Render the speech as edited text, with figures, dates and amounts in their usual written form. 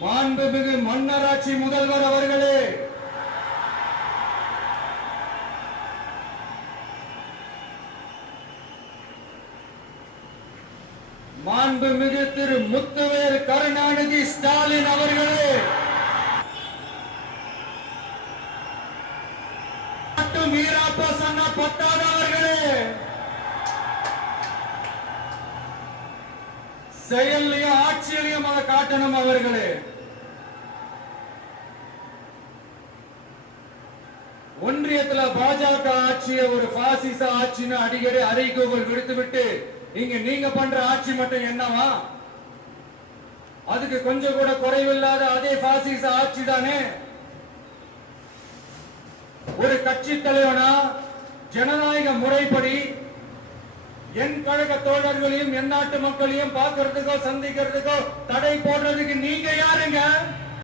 மாண்புமிகு மன்னராட்சி முதல்வர் அவர்களே, மாண்புமிகு திரு முத்துவேல் கருணாநிதி ஸ்டாலின் அவர்களே, வீராப்ப சொன்ன பத்தாதவர்களே, செயலையும் ஆட்சியிலையும் அதை காட்டணும் அவர்களே. ஒன்றியத்துல பாஜக ஆட்சியை ஒரு பாசிச ஆட்சின்னு அடிக்கடி அறிக்கைகள் விடுத்துவிட்டு இங்க நீங்க பண்ற ஆட்சி மட்டும் என்னவா? அதுக்கு கொஞ்சம் கூட குறைவில்லாத அதே பாசிச ஆட்சி தானே. ஒரு கட்சி தலைவனா ஜனநாயக முறைப்படி என் கழக தோழர்களையும் என் நாட்டு மக்களையும் பார்க்கறதுக்கோ சந்திக்கிறதுக்கோ தடை போடுறதுக்கு நீங்க யார்?